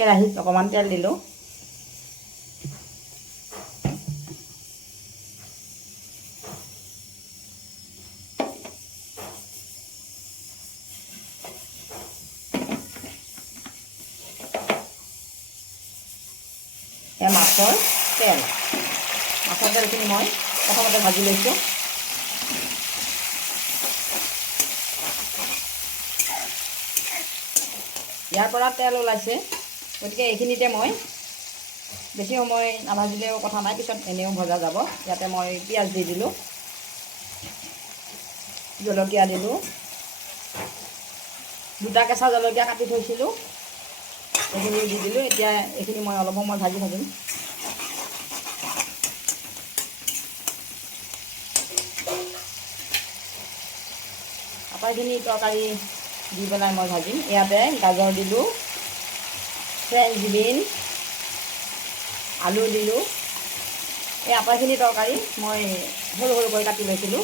কেৰাহীত অকণমান তেল দিলোঁ। মাছৰ তেলখিনি মই প্ৰথমতে ভাজি লৈছোঁ। ইয়াৰ পৰা তেল ওলাইছে, গতিকে এইখিনিতে মই বেছি সময় নাভাজিলেও কথা নাই, পিছত এনেও ভজা যাব। ইয়াতে মই পিঁয়াজ দি দিলোঁ, জলকীয়া দিলোঁ, 2টা কেঁচা জলকীয়া কাটি থৈছিলোঁ, এইখিনি দি দিলোঁ। এতিয়া এইখিনি মই অলপ সময় ভাজি থাকিম। আটাইখিনি তৰকাৰী দি পেলাই মই ভাজিম। ইয়াতে গাজৰ দিলোঁ, ফ্ৰেঞ্চ বিন, আলু দিলোঁ। এই আটাইখিনি তৰকাৰী মই সৰু সৰুকৈ কাটি লৈছিলোঁ,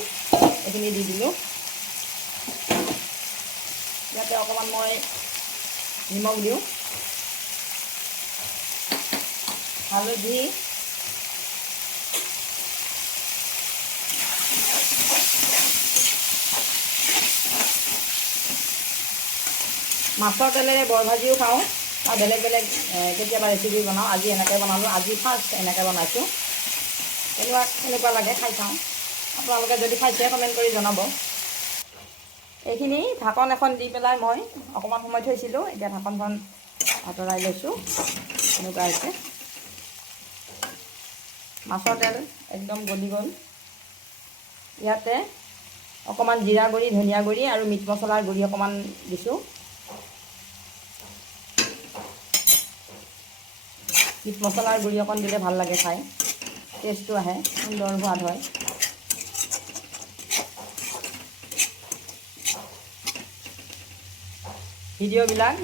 এইখিনি দি দিলোঁ। ইয়াতে অকণমান মই নিমখ দিওঁ, হালধি, মাছৰ তেলেৰে বৰ ভাজিও খাওঁ আৰু বেলেগ বেলেগ কেতিয়াবা ৰেচিপি বনাওঁ। আজি এনেকৈ বনালোঁ, আজি ফাৰ্ষ্ট এনেকৈ বনাইছোঁ। কেনেকুৱা লাগে খাই চাওঁ। আপোনালোকে যদি খাইছে কমেণ্ট কৰি জনাব। এইখিনি ঢাকন এখন দি পেলাই মই অকণমান সময় থৈছিলোঁ। এতিয়া ঢাকনখন আঁতৰাই লৈছোঁ। এনেকুৱা হৈছে, মাছৰ তেল একদম গলি গ'ল। ইয়াতে অকণমান জিৰা গুড়ি, ধনিয়া গুড়ি আৰু মিট মছলাৰ গুড়ি অকণমান দিছোঁ। মিট মছলাৰ গুড়ি অকণ দিলে ভাল লাগে খাই, টেষ্টটো আহে, সুন্দৰ সোৱাদ হয়। ভিডিঅ'বিলাক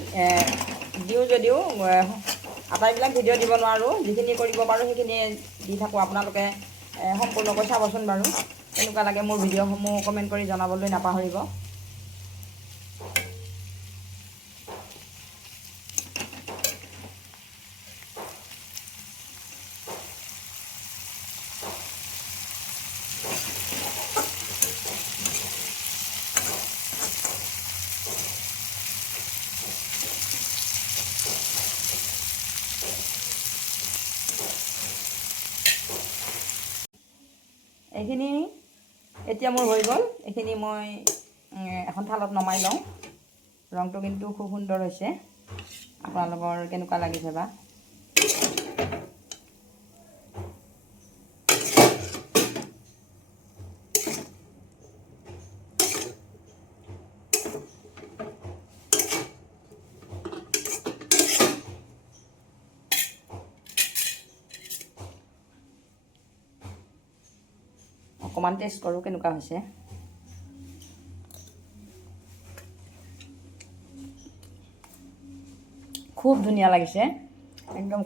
দিওঁ যদিও আটাইবিলাক ভিডিঅ' দিব নোৱাৰোঁ। যিখিনি কৰিব পাৰোঁ সেইখিনি দি থাকোঁ। আপোনালোকে সম্পূৰ্ণকৈ চাবচোন বাৰু, কেনেকুৱা লাগে মোৰ ভিডিঅ'সমূহ কমেণ্ট কৰি জনাবলৈ নাপাহৰিব। এইখিনি এতিয়া মোৰ হৈ গ'ল। এইখিনি মই এখন থালত নমাই লওঁ। ৰংটো কিন্তু খুব সুন্দৰ হৈছে। আপোনালোকৰ কেনেকুৱা লাগিছে বা। অকণমান টেষ্ট কৰোঁ কেনেকুৱা হৈছে। খুব ধুনীয়া লাগিছে একদম।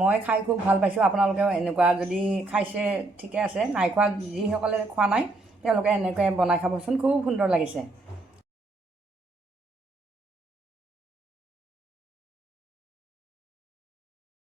মই খাই খুব ভাল পাইছোঁ। আপোনালোকেও এনেকুৱা যদি খাইছে ঠিকে আছে, নাই খোৱা যিসকলে খোৱা নাই তেওঁলোকে এনেকৈ বনাই খাবচোন, খুব সুন্দৰ লাগিছে।